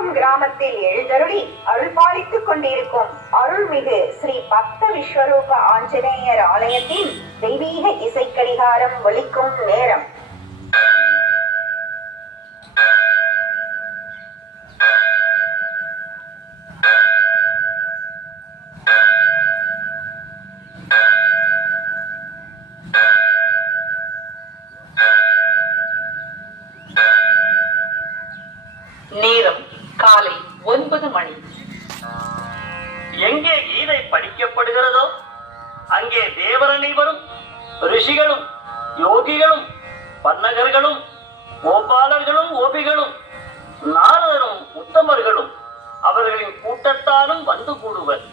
கும்பம் கிராமத்தில் எழுதருளி அருள்பாலித்துக் கொண்டிருக்கும் அருள்மிகு ஸ்ரீ பக்த விஸ்வரூப ஆஞ்சநேயர் ஆலயத்தின் தெய்வீக இசைக்கடிகாரம் ஒலிக்கும் நேரம். நேரம். காலை ஒன்பது மணி. எங்கே கீதை படிக்கப்படுகிறதோ அங்கே தேவர் அனைவரும் ரிஷிகளும் யோகிகளும் பன்னகர்களும் கோபாலர்களும் ஓபிகளும் நாரதரும் உத்தமர்களும் அவர்களின் கூட்டத்தாரும் வந்து கூடுவர்.